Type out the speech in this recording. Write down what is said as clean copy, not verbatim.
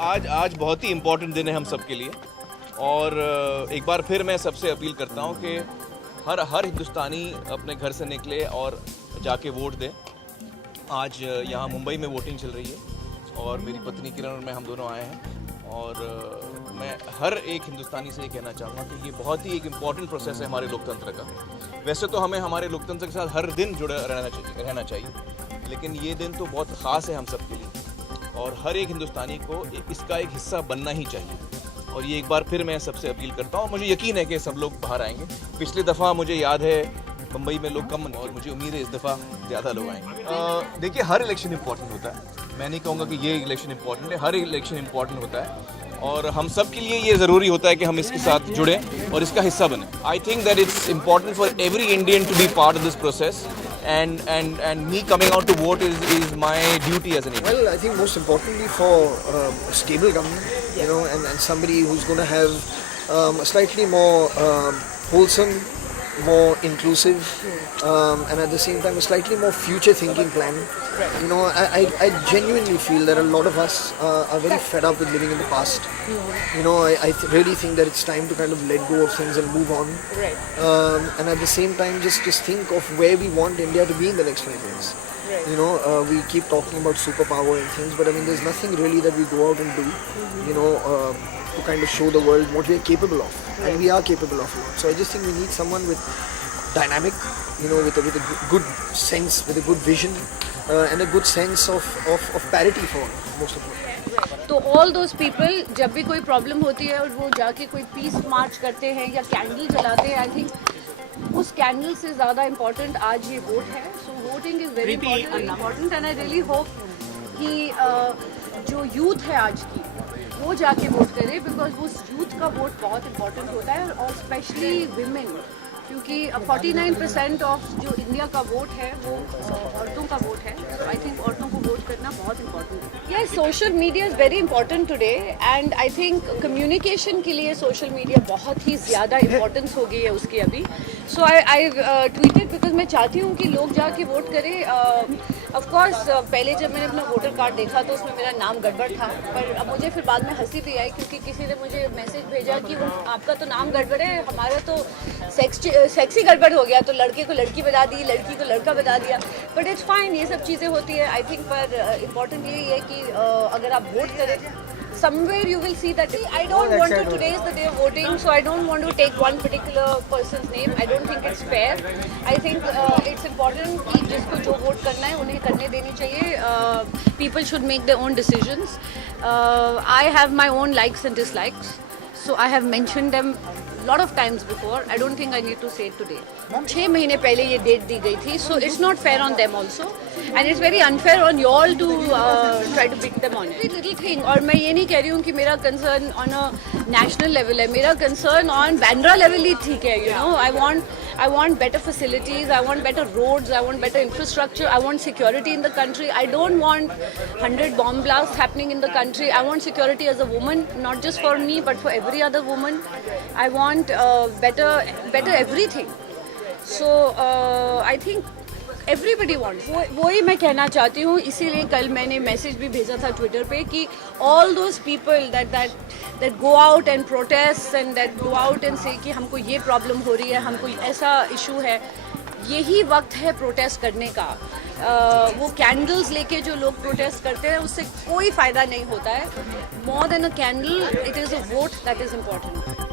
आज आज बहुत ही इम्पोर्टेंट दिन है हम सब के लिए और एक बार फिर मैं सबसे अपील करता हूँ कि हर हिंदुस्तानी अपने घर से निकले और जाके वोट दे। आज यहाँ मुंबई में वोटिंग चल रही है और मेरी पत्नी किरण और मैं हम दोनों आए हैं और मैं हर एक हिंदुस्तानी से ये कहना चाहूँगा कि ये बहुत ही एक इम्पॉर्टेंट प्रोसेस है हमारे लोकतंत्र का। वैसे तो हमें हमारे लोकतंत्र के साथ हर दिन जुड़े रहना चाहिए, लेकिन ये दिन तो बहुत ख़ास है हम सब के लिए और हर एक हिंदुस्तानी को इसका एक हिस्सा बनना ही चाहिए। और ये एक बार फिर मैं सबसे अपील करता हूँ। मुझे यकीन है कि सब लोग बाहर आएंगे। पिछली दफ़ा मुझे याद है मुंबई में लोग कम और मुझे उम्मीद है इस दफ़ा ज़्यादा लोग आएंगे। देखिए, हर इलेक्शन इम्पॉर्टेंट होता है। मैं नहीं कहूँगा कि ये इलेक्शन इम्पॉर्टेंट है, हर इलेक्शन इम्पॉर्टेंट होता है और हम सब के लिए ये ज़रूरी होता है कि हम इसके साथ जुड़ें और इसका हिस्सा बने। I think that it's important for every Indian to be part of this process and me coming out to vote is my duty as an Indian. Well, I think most importantly for a stable government, you know, and somebody who's going to have a slightly more wholesome, more inclusive, and at the same time a slightly more future-thinking plan. You know, I genuinely feel that a lot of us are very fed up with living in the past. You know, I really think that it's time to kind of let go of things and move on. Right. And at the same time, just think of where we want India to be in the next 5 years. Right. You know, we keep talking about superpower and things, but I mean, there's nothing really that we go out and do, you know, to kind of show the world what we're capable of. And we are capable of a lot. So I just think we need someone with dynamic, you know, with a good sense, with a good vision, and a good sense of parity for most of it. तो all those people जब भी कोई problem होती है और वो जाके कोई पीस मार्च करते हैं या कैंडल जलाते हैं, आई थिंक उस कैंडल से ज़्यादा इम्पोर्टेंट आज ये वोट है। So voting is very important and I really hope कि जो यूथ है आज की वो जाके वोट करे, बिकॉज उस यूथ का वोट बहुत इम्पोर्टेंट होता है और स्पेशली विमेन, क्योंकि 49% ऑफ जो इंडिया का वोट है वो औरतों का वोट है। तो आई थिंक औरतों को वोट करना बहुत इम्पोर्टेंट है। Yes, social media is very important today and I think communication के लिए सोशल मीडिया बहुत ही ज़्यादा इम्पोर्टेंस हो गई है उसकी अभी। सो आई ट्वीटेड बिकॉज मैं चाहती हूँ कि लोग जाके वोट करें। ऑफकोर्स पहले जब मैंने अपना वोटर कार्ड देखा तो उसमें मेरा नाम गड़बड़ था, पर अब मुझे फिर बाद में हंसी भी आई क्योंकि किसी ने मुझे मैसेज भेजा कि आपका तो नाम गड़बड़ है, हमारा तो सेक्सी गड़बड़ हो गया, तो लड़के को लड़की बता दी, लड़की को लड़का बता दिया। बट इट्स फाइन, ये सब चीज़ें होती है आई थिंक। पर इम्पॉर्टेंट यही है कि अगर आप वोट करें, somewhere you will see that I don't want to, today is the day of voting, so I don't want to take one particular person's name. I don't think it's fair. I think it's important कि जिसको जो vote करना है उन्हें करने देनी चाहिए। People should make their own decisions. I have my own likes and dislikes, so I have mentioned them lot of times before. I don't think I need to say it today. 6 महीने पहले ये date दी गई थी, so it's not fair on them also, and it's very unfair on you all to try to pick them on it. Little thing, और मैं ये नहीं कह रही हूँ कि मेरा concern on a national level है, मेरा concern on Bandra level ही ठीक है, you know. I want better facilities, I want better roads, I want better infrastructure, I want security in the country. I don't want 100 bomb blasts happening in the country. I want security as a woman, not just for me but for every other woman. I want better everything. So I think everybody wants. वही मैं कहना चाहती हूँ, इसीलिए कल मैंने message भी भेजा था ट्विटर पे कि all those people that go out and protest and that go out and say कि हमको ये प्रॉब्लम हो रही है, हमको ऐसा इशू है, यही वक्त है प्रोटेस्ट करने का। वो कैंडल्स लेके जो लोग प्रोटेस्ट करते हैं उससे कोई फ़ायदा नहीं होता है। More than a candle, it is a vote that is important.